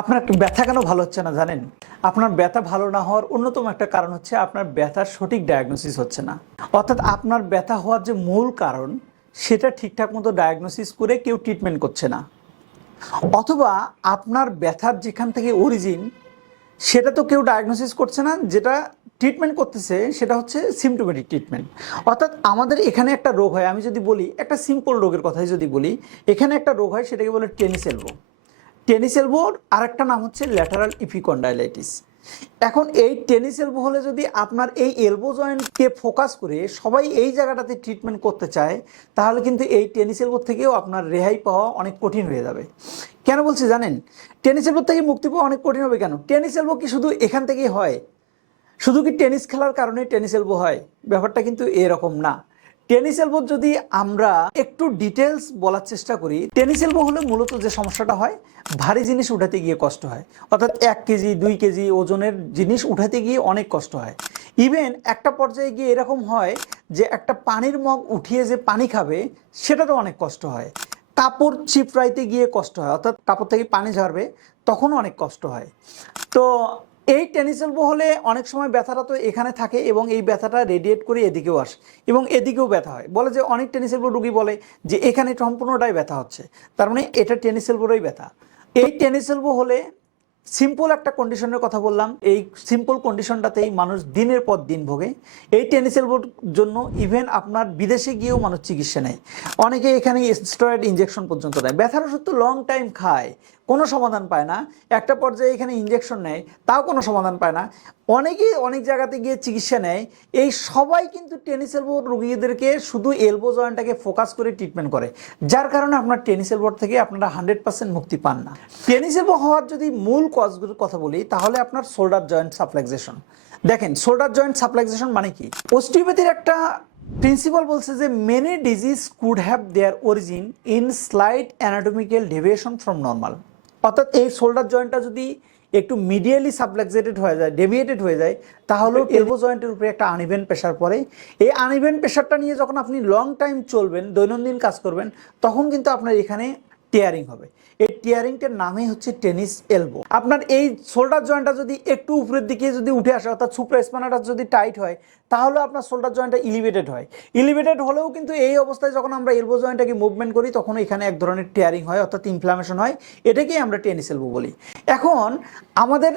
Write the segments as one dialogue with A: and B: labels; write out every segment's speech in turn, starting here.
A: আপনার ব্যথা কেন ভালো হচ্ছে না জানেন? আপনার ব্যথা ভালো না হওয়ার অন্যতম একটা কারণ হচ্ছে আপনার ব্যথার সঠিক ডায়াগনোসিস হচ্ছে না। অর্থাৎ আপনার ব্যথা হওয়ার যে মূল কারণ, সেটা ঠিকঠাক মতো ডায়াগনোসিস করে কেউ ট্রিটমেন্ট করছে না। অথবা আপনার ব্যথার যেখান থেকে অরিজিন সেটা তো কেউ ডায়াগনোসিস করছে না, যেটা ট্রিটমেন্ট করতেছে, সেটা হচ্ছে সিমটোমেটিক ট্রিটমেন্ট অর্থাৎ আমাদের এখানে একটা রোগ হয়, আমি যদি বলি, একটা সিম্পল রোগের কথাই যদি বলি, এখানে একটা রোগ হয়, সেটাকে বলে টেনিস টেনিস এলবোর আরেকটা নাম হচ্ছে ল্যাটারাল ইপিকন্ডাইলাইটিস। এখন এই টেনিস এলবো হলে যদি আপনার এই এলবো জয়েন্টকে ফোকাস করে সবাই এই জায়গাটাতে ট্রিটমেন্ট করতে চায়, তাহলে কিন্তু এই টেনিস এলবোর থেকেও আপনার রেহাই পাওয়া অনেক কঠিন হয়ে যাবে। কেন বলছি জানেন? টেনিস এলবোর থেকে মুক্তি পাওয়া অনেক কঠিন হবে কেন? টেনিস এলবো কি শুধু এখান থেকেই হয়? শুধু কি টেনিস খেলার কারণে টেনিস এলবো হয়? ব্যাপারটা কিন্তু এরকম না। টেনিস এলবো যদি আমরা একটু ডিটেলস বলার চেষ্টা করি, টেনিস এলবো হলে মূলত যে সমস্যাটা হয়, ভারী জিনিস উঠাতে গিয়ে কষ্ট হয়। অর্থাৎ এক কেজি, দুই কেজি ওজনের জিনিস উঠাতে গিয়ে অনেক কষ্ট হয়। ইভেন একটা পর্যায়ে গিয়ে এরকম হয় যে একটা পানির মগ উঠিয়ে যে পানি খাবে সেটা তো অনেক কষ্ট হয়। কাপড় চিপড়াইতে গিয়ে কষ্ট হয়। অর্থাৎ কাপড় থেকে পানি ঝরবে, তখনও অনেক কষ্ট হয়। তো এই টেনিস এলবো হলে অনেক সময় ব্যথাটা তো এখানে থাকে এবং এই ব্যথাটা রেডিয়েট করে এদিকেও আসে এবং এদিকেও ব্যথা হয়। বলে যে অনেক টেনিস এলবো রুগী বলে যে এখানে সম্পূর্ণটাই ব্যথা হচ্ছে। তার মানে এটা টেনিস এলবোরই ব্যথা। এই টেনিস এলবো হলে সিম্পল একটা কন্ডিশনের কথা বললাম। এই সিম্পল কন্ডিশনটাতেই মানুষ দিনের পর দিন ভোগে। এই টেনিসের বোর্ড জন্য ইভেন আপনার বিদেশে গিয়েও মানুষ চিকিৎসা নেয়। অনেকে এখানে স্টেরয়েড ইঞ্জেকশন পর্যন্ত দেয়। ব্যথার ওষুধ তো লং টাইম খায়, কোনো সমাধান পায় না। একটা পর্যায়ে এখানে ইঞ্জেকশন নেয়, তাও কোনো সমাধান পায় না। অনেকেই অনেক জায়গাতে গিয়ে চিকিৎসা নেয়। এই সবাই কিন্তু টেনিস এলবো রোগীদেরকে শুধু এলবো জয়েন্টটাকে ফোকাস করে ট্রিটমেন্ট করে। যার কারণে আপনার টেনিস এলবোর থেকে আপনারা হান্ড্রেড পার্সেন্ট মুক্তি পান না। টেনিস এলবো হওয়ার যদি মূল কজগুলোর কথা বলি, তাহলে আপনার শোল্ডার জয়েন্ট সাপ্লাক্সেশন দেখেন শোল্ডার জয়েন্ট সাপ্লাইজেশন মানে কি? অস্টিওপ্যাথির একটা প্রিন্সিপাল বলছে যে many disease could have their origin in slight anatomical deviation from normal অর্থাৎ এই শোল্ডার জয়েন্টটা যদি একটু মিডিয়ালি সাবলাক্সেটেড হয়ে যায় ডেভিয়েটেড হয়ে যায় তাহলেও এলবো জয়েন্টের উপরে একটা আনইভেন প্রেশার পড়ে। এই আনইভেন প্রেশারটা নিয়ে যখন আপনি লং টাইম চলবেন দৈনন্দিন কাজ করবেন তখন কিন্তু আপনার এখানে টিয়ারিং হবে। এই টিয়ারিংটার নামই হচ্ছে টেনিস এলবো। আপনার এই শোল্ডার জয়েন্টটা যদি একটু উপরের দিকে যদি উঠে আসে, অর্থাৎ সুপ্রা স্পানাটা যদি টাইট হয়, তাহলে আপনার শোল্ডার জয়েন্টটা ইলিভেটেড হয়। ইলিভেটেড হলেও কিন্তু এই অবস্থায় যখন আমরা এলবো জয়েন্টটাকে মুভমেন্ট করি, তখন এখানে এক ধরনের টিয়ারিং হয়, অর্থাৎ ইনফ্লামেশন হয়। এটাকেই আমরা টেনিস এলবো বলি। এখন আমাদের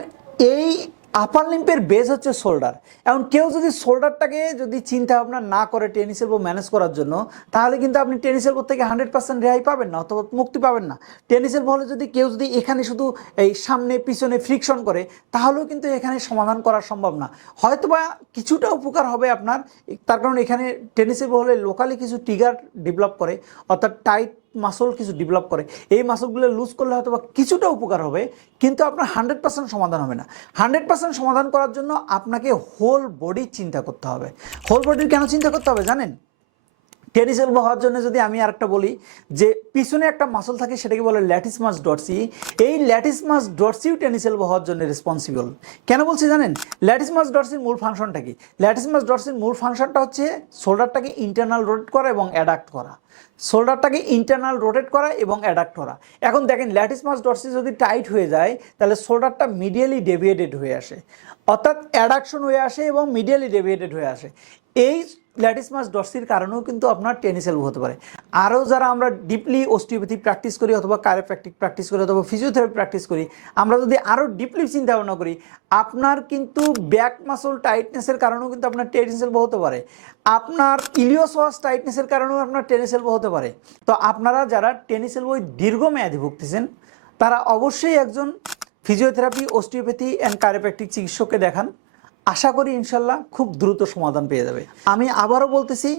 A: এই আপার লিম্পের বেস হচ্ছে শোল্ডার এখন কেউ যদি শোল্ডারটাকে যদি চিন্তা ভাবনা না করে টেনিস এলবো ম্যানেজ করার জন্য, তাহলে কিন্তু আপনি টেনিস এলবো থেকে হান্ড্রেড পার্সেন্ট রেহাই পাবেন না অথবা মুক্তি পাবেন না। টেনিস এলবো হলে যদি কেউ যদি এখানে শুধু এই সামনে, পিছনে ফ্রিকশন করে, তাহলেও কিন্তু এখানে সমাধান করা সম্ভব না। হয়তোবা কিছুটা উপকার হবে আপনার, তার কারণ এখানে টেনিস এলবো হলে লোকালি কিছু টিগার ডেভেলপ করে, অর্থাৎ টাইট মাসল কিছু ডেভেলপ করে। এই মাসলগুলো লুজ করলে হয়তো বা কিছুটা উপকার হবে, কিন্তু আপনার হান্ড্রেড পার্সেন্ট সমাধান হবে না। হান্ড্রেড পার্সেন্ট সমাধান করার জন্য আপনাকে হোল বডি চিন্তা করতে হবে। হোল বডির কেন চিন্তা করতে হবে জানেন? টেনিস এলবো হওয়ার জন্য যদি আমি আরেকটা বলি, যে পিছনে একটা মাসল থাকে সেটাকে বলে ল্যাটিস মাস ডরসি এই ল্যাটিস মাস ডরসিও টেনিস এলবো হওয়ার জন্য রেসপন্সিবল কেন বলছি জানেন? ল্যাটিস মাস ডরসির মূল ফাংশনটা কি? ল্যাটিস মাস ডরসির মূল ফাংশনটা হচ্ছে শোল্ডারটাকে ইন্টারনাল রোটেট করা এবং অ্যাডাক্ট করা। শোল্ডারটাকে ইন্টারনাল রোটেট করা এবং অ্যাডাক্ট করা। এখন দেখেন ল্যাটিস মাস ডরসি যদি টাইট হয়ে যায়, তাহলে শোল্ডারটা মিডিয়ালি ডেভিয়েটেড হয়ে আসে। অর্থাৎ অ্যাডাকশন হয়ে আসে এবং মিডিয়ালি ডেভিয়েটেড হয়ে আসে। এই ল্যাটিস মাস ডরসির কারণেও কিন্তু আপনার টেনিস হতে পারে। আরও যারা আমরা ডিপলি অস্টিওপ্যাথি প্র্যাকটিস করি অথবা কায়োপ্র্যাকটিক প্র্যাকটিস করি অথবা ফিজিওথেরাপি প্র্যাকটিস করি, আমরা যদি আরও ডিপলি চিন্তা ভাবনা করি, আপনার কিন্তু ব্যাক মাসল টাইটনেসের কারণেও কিন্তু আপনার টেনিস এলবো হতে পারে। আপনার ইলিওসওয়াস টাইটনেসের কারণেও আপনার টেনিস হতে পারে। তো আপনারা যারা টেনিস এলবোয় দীর্ঘমেয়াদী ভুগতেছেন, তারা অবশ্যই একজন ফিজিওথেরাপি, অস্টিওপ্যাথি অ্যান্ড কায়োপ্র্যাকটিক চিকিৎসককে দেখান। আশা করি ইনশাল্লাহ খুব দ্রুত সমাধান পেয়ে যাবে। আমি আবারও বলতেছি,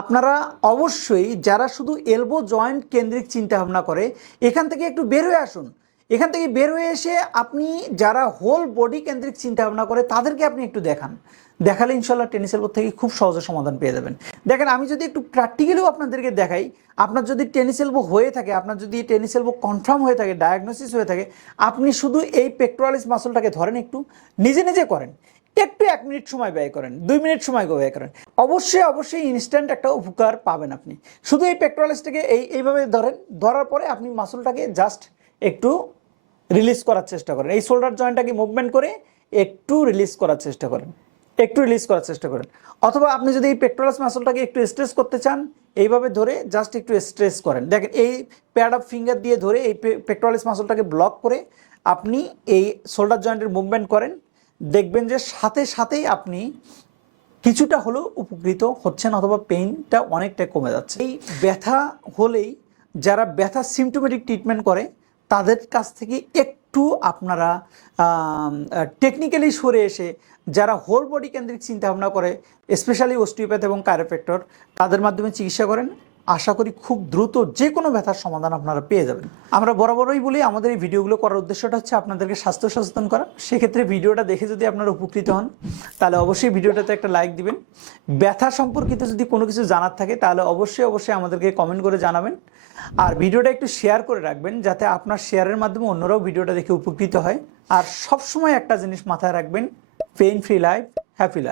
A: আপনারা অবশ্যই যারা শুধু এলবো জয়েন্ট কেন্দ্রিক চিন্তাভাবনা করে, এখান থেকে একটু বের হয়ে আসুন। এখান থেকে বের হয়ে এসে আপনি যারা হোল বডি কেন্দ্রিক চিন্তা ভাবনা করে, তাদেরকে আপনি একটু দেখান। দেখালে ইনশাল্লাহ টেনিস এলবো থেকে খুব সহজে সমাধান পেয়ে যাবেন। দেখেন, আমি যদি একটু প্র্যাকটিক্যালিও আপনাদেরকে দেখাই, আপনার যদি টেনিস এলবো হয়ে থাকে, আপনার যদি টেনিস এলবো কনফার্ম হয়ে থাকে ডায়াগনোসিস হয়ে থাকে, আপনি শুধু এই পেক্টোরালিস মাসলটাকে ধরেন একটু, নিজে নিজে করেন। একটু এক মিনিট সময় ব্যয় করেন, দুই মিনিট সময় ব্যয় করেন। অবশ্যই অবশ্যই ইনস্ট্যান্ট একটা উপকার পাবেন আপনি। শুধু এই পেক্টোরালিসটাকে এই, এইভাবে ধরেন, ধরার পরে আপনি মাসলটাকে জাস্ট একটু রিলিজ করার চেষ্টা করেন। এই শোল্ডার জয়েন্টটাকে মুভমেন্ট করে একটু রিলিজ করার চেষ্টা করেন। একটু রিলিজ করার চেষ্টা করেন। অথবা আপনি যদি এই পেক্টোরাস মাসলটাকে একটু স্ট্রেস করতে চান, এইভাবে ধরে জাস্ট একটু স্ট্রেস করেন। দেখেন, এই প্যাড অফ ফিঙ্গার দিয়ে ধরে এই পেক্টোরালিস মাসলটাকে ব্লক করে আপনি এই শোল্ডার জয়েন্টের মুভমেন্ট করেন। দেখবেন যে সাথে সাথেই আপনি কিছুটা হলেও উপকৃত হচ্ছেন অথবা পেইনটা অনেকটা কমে যাচ্ছে। এই ব্যথা হলেই যারা ব্যথা সিমটোমেটিক ট্রিটমেন্ট করে তাদের কাছ থেকে একটু আপনারা টেকনিক্যালি সরে এসে যারা হোল বডি কেন্দ্রিক চিন্তা ভাবনা করে স্পেশালি অস্টিওপ্যাথ এবং কায়োপ্যাক্টর তাদের মাধ্যমে চিকিৎসা করেন। আশা করি খুব দ্রুত যে কোনো ব্যথার সমাধান আপনারা পেয়ে যাবেন। আমরা বরাবরই বলি, আমাদের এই ভিডিওগুলো করার উদ্দেশ্যটা হচ্ছে আপনাদেরকে স্বাস্থ্য সচেতন করা। সেক্ষেত্রে ভিডিওটা দেখে যদি আপনারা উপকৃত হন, তাহলে অবশ্যই ভিডিওটাতে একটা লাইক দিবেন। ব্যথা সম্পর্কিত যদি কোনো কিছু জানার থাকে, তাহলে অবশ্যই অবশ্যই আমাদেরকে কমেন্ট করে জানাবেন। আর ভিডিওটা একটু শেয়ার করে রাখবেন, যাতে আপনার শেয়ারের মাধ্যমে অন্যরাও ভিডিওটা দেখে উপকৃত হয়। আর সবসময় একটা জিনিস মাথায় রাখবেন pain free life happy life